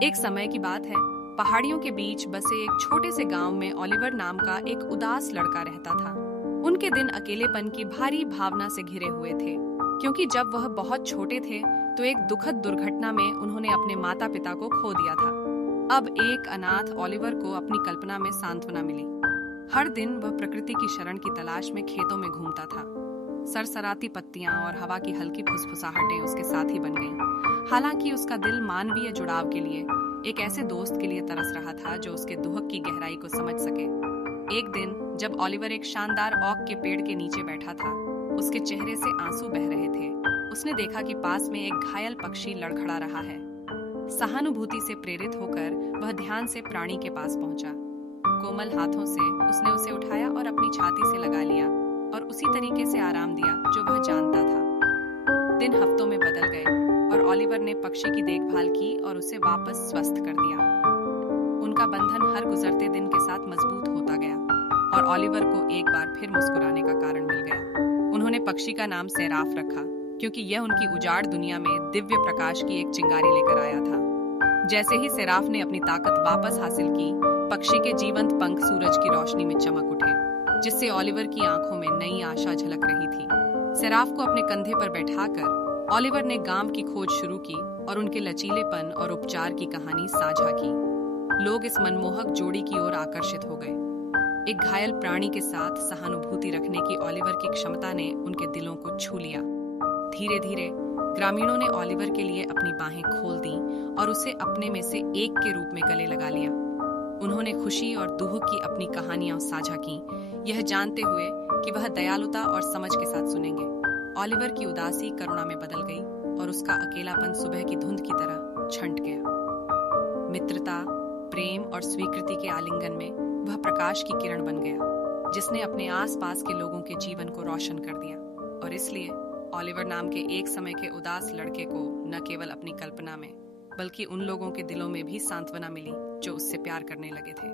एक समय की बात है। पहाड़ियों के बीच बसे एक छोटे से गांव में ओलिवर नाम का एक उदास लड़का रहता था। उनके दिन अकेलेपन की भारी भावना से घिरे हुए थे, क्योंकि जब वह बहुत छोटे थे तो एक दुखद दुर्घटना में उन्होंने अपने माता पिता को खो दिया था। अब एक अनाथ ओलिवर को अपनी कल्पना में सांत्वना मिली। हर दिन वह प्रकृति की शरण की तलाश में खेतों में घूमता था। सरसराती पत्तियां और हवा की हल्की फुसफुसाहटें उसके साथी बन गईं। हालांकि उसका दिल मानवीय जुड़ाव के लिए, एक ऐसे दोस्त के लिए तरस रहा था जो उसके दुख की गहराई को समझ सके। एक दिन जब ओलिवर एक शानदार ओक के पेड़ के नीचे बैठा था, उसके चेहरे से आंसू बह रहे थे। उसने देखा कि पास में एक घायल पक्षी लड़खड़ा रहा है। सहानुभूति से प्रेरित होकर वह ध्यान से प्राणी के पास पहुंचा। कोमल हाथों से उसने उसे उठाया और अपनी छाती से लगा लिया और उसी तरीके से आराम दिया जो वह जानता था। दिन हफ्तों में बदल गए और ओलिवर ने पक्षी की देखभाल की और उसे वापस स्वस्थ कर दिया। उनका बंधन हर गुजरते दिन के साथ मजबूत होता गया और ओलिवर को एक बार फिर मुस्कुराने का कारण मिल गया। उन्होंने पक्षी का नाम सेराफ रखा, क्योंकि यह उनकी उजाड़ दुनिया में दिव्य प्रकाश की एक चिंगारी लेकर आया था। जैसे ही सेराफ ने अपनी ताकत वापस हासिल की, पक्षी के जीवंत पंख सूरज की रोशनी में चमक उठे, जिससे ओलिवर की आंखों में नई आशा झलक रही थी। सेराफ को अपने कंधे पर बैठाकर ओलिवर ने गांव की खोज शुरू की और उनके लचीलेपन और उपचार की कहानी साझा की। लोग इस मनमोहक जोड़ी की ओर आकर्षित हो गए। एक घायल प्राणी के साथ सहानुभूति रखने की ओलिवर की क्षमता ने उनके दिलों को छू लिया। धीरे धीरे ग्रामीणों ने ओलिवर के लिए अपनी बाहें खोल दी और उसे अपने में से एक के रूप में गले लगा लिया। उन्होंने खुशी और दुख की अपनी कहानियां साझा की, यह जानते हुए कि वह दयालुता और समझ के साथ सुनेंगे। ओलिवर की उदासी करुणा में बदल गई और उसका अकेलापन सुबह की धुंध की तरह छंट गया। मित्रता, प्रेम और स्वीकृति के आलिंगन में वह प्रकाश की किरण बन गया, जिसने अपने आसपास के लोगों के जीवन को रोशन कर दिया। और इसलिए ओलिवर नाम के एक समय के उदास लड़के को न केवल अपनी कल्पना में, बल्कि उन लोगों के दिलों में भी सांत्वना मिली जो उससे प्यार करने लगे थे।